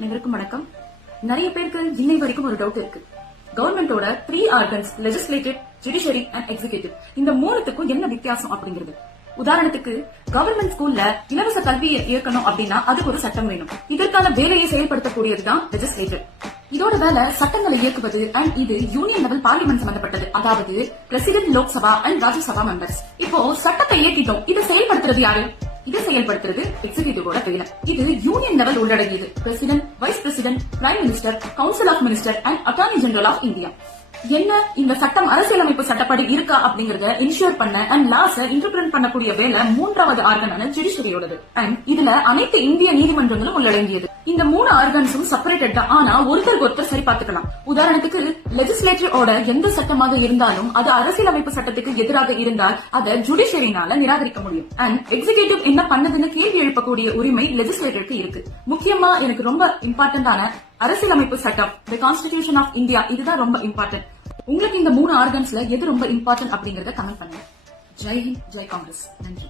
அனைவருக்கும் வணக்கம். நிறைய பேருக்கு இன்னை வரைக்கும் ஒரு டவுட் இருக்கு. கவர்மெண்டோட 3 organs legislative, judiciary and executive, இந்த மூணுத்துக்கும் என்ன வித்தியாசம் அப்படிங்கிறது. உதாரணத்துக்கு, கவர்மெண்ட் ஸ்கூல்ல இலவச கல்வியை இயக்கணும் அப்படின்னா அதுக்கு ஒரு சட்டம் வேணும். இதற்கான வேலையை செயல்படுத்தக்கூடியதுதான் லெஜிஸ்லேட்டிவ். இதோட வேலை சட்டங்களை இயக்குவது அண்ட் இது யூனியன் லெவல் பார்லிமெண்ட் சம்பந்தப்பட்டது. அதாவது president, Lok Sabha and Rajya Sabha members. இப்போ சட்டத்தை இயக்கிட்டோம், இதை செயல்படுத்துறது யாரு? இதை செயல்படுத்துறது எக்ஸிகியூட்டிவோட வேலை. இது யூனியன் லெவல் உள்ளடங்கியது. President, vice president, prime minister, council of minister and attorney general of India. என்ன இந்த சட்டம் அரசியலமைப்பு சட்டப்படி இருக்கா அப்படிங்கறத இன்ஷூர் பண்ண அண்ட் லாஸ இன்டர்பிரட் பண்ணக்கூடிய வேலை மூன்றாவது ஆர்கனான ஜுடிஷியரியோடது. அண்ட் இதுல அனைத்து இந்திய நீதிமன்றங்களும் உள்ளடங்கியது. இந்த 3 ஆர்கன்ஸும் செப்பரேட்டட் தான், ஆனா ஒருத்தருக்கு ஒருத்தர் சரி பார்த்துக்கலாம். உதாரணத்துக்கு, லெஜிஸ்லேட்டிவோட எந்த சட்டமாக இருந்தாலும் அது அரசியலமைப்பு சட்டத்துக்கு எதிராக இருந்தால் அதை ஜுடிஷியரினால நிராகரிக்க முடியும். அண்ட் எக்ஸிகியூட்டிவ் என்ன பண்ணதுன்னு கேள்வி எழுப்பக்கூடிய உரிமை லெஜிஸ்லேட்டருக்கு இருக்கு. முக்கியமா எனக்கு ரொம்ப இம்பார்ட்டன்டான அரசியலமைப்பு சட்டம், தி கான்ஸ்டிடியூஷன் ஆஃப் இந்தியா, இதுதான் ரொம்ப இம்பார்ட்டன்ட். உங்களுக்கு இந்த 3 ஆர்கன்ஸ்ல எது ரொம்ப இம்பார்ட்டன்ட் அப்படிங்கறத கமெண்ட் பண்ணுங்க. ஜெய் ஹிந்த், ஜெய் காங்கிரஸ். நன்றி.